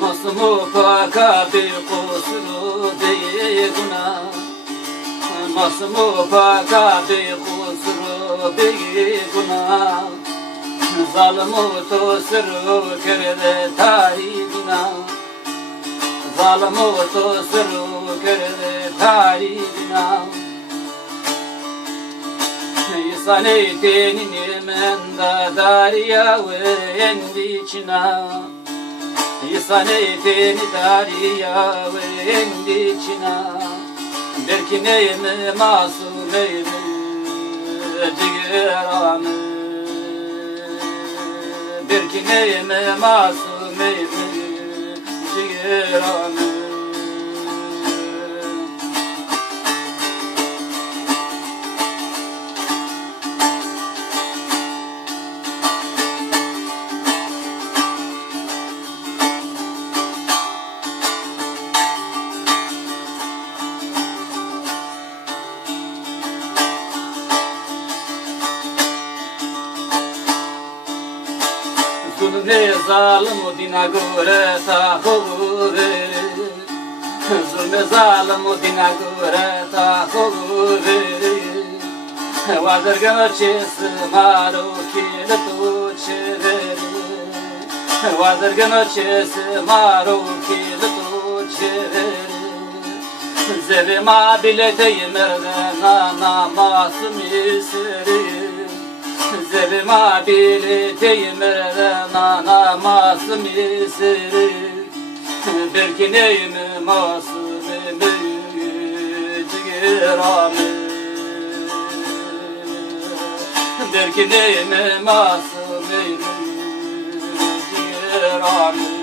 Masmufaka bir kusuru değil günah, masmufaka bir kusuru değil günah. Zalimu tosuru kerde tarihina, zalimu tosuru kerde tarihina. İsane tenini menda dariya ve endişina. İsane teni dariya ve endişina. Belki neyimi masumeyimi ciğeranı. Belki neyimi masumeyimi ciğeranı. Zulme zalim dina göre tahu verir, zulme zalim dina göre tahu verir. Vardır gönçesi marukile tuğçe verir, vardır gönçesi marukile tuğçe verir. Zevima bileteyim erden namasım iserim. Zevima bileteyim erden namasım iserim. Belki neyimi masumimi ciğeranı. Belki neyimi masumimi ciğeranı.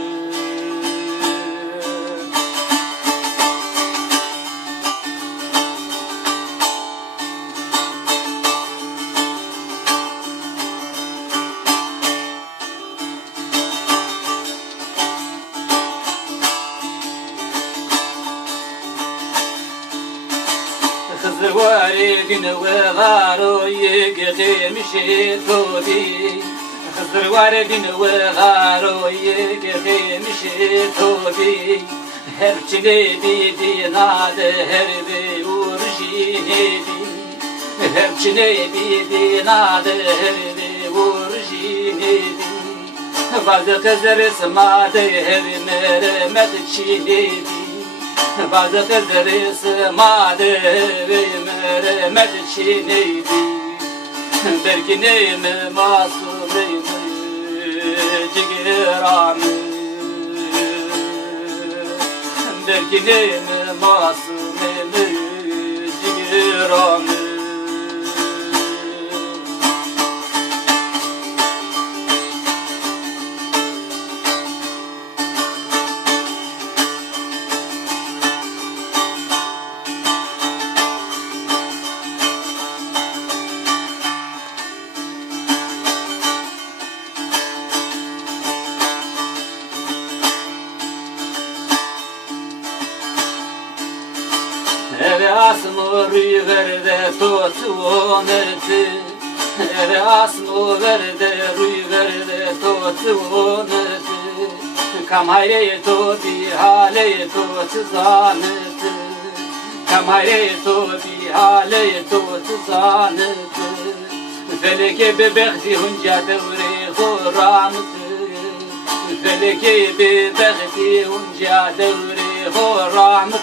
خزرواري دنوى غارو يقيمشي توبي خزرواري دنوى غارو يقيمشي توبي هرچني بيدي ناد هربي ورجيني هرچني بيدي ناد هربي ورجيني bazı kızlar smadı her mermet çiğnedi. Bazı kızları smadı ve merhamet çiğneydi. Belki neyimi masumeyimi ciğeranı. Belki neyimi masumeyimi ciğeranı. Eve asmur verde totu nerede? Eve asmur verde ruy verde totu nerede? Kamare to bi hale to tzanet. Kamare to bi hale to tzanet. Feleke bebekti hunca devre horamet. Feleke bebekti hunca devre horamet.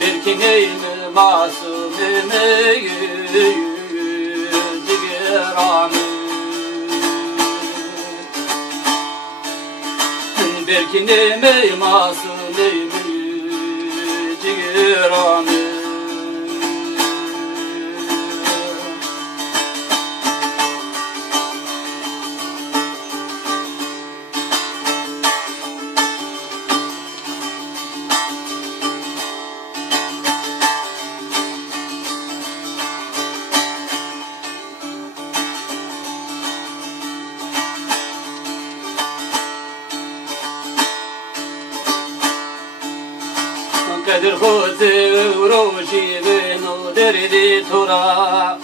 Belki neyimi masumimi ciğeranı. Belki neyimi masumimi ciğeranı. خدر خوزي وروشي بينو دردي ترى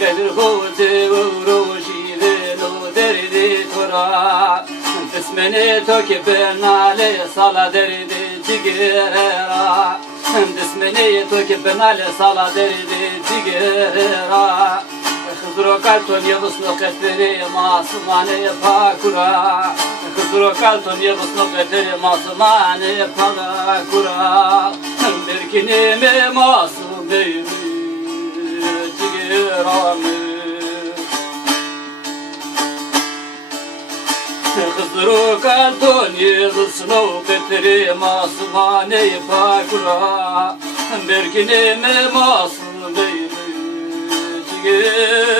خدر خوزي وروشي بينو دردي ترى اسمني توكبن علي صلاة دردي تجرا اسمني توكبن علي صلاة دردي تجرا خضرو kalton yavusno qeteri masumane pakura Khudro kalton yavusno qeteri masumane pakura Berkini me masume tigirame Khudro kalton yavusno qeteri masumane pakura Berkini me masume tigirame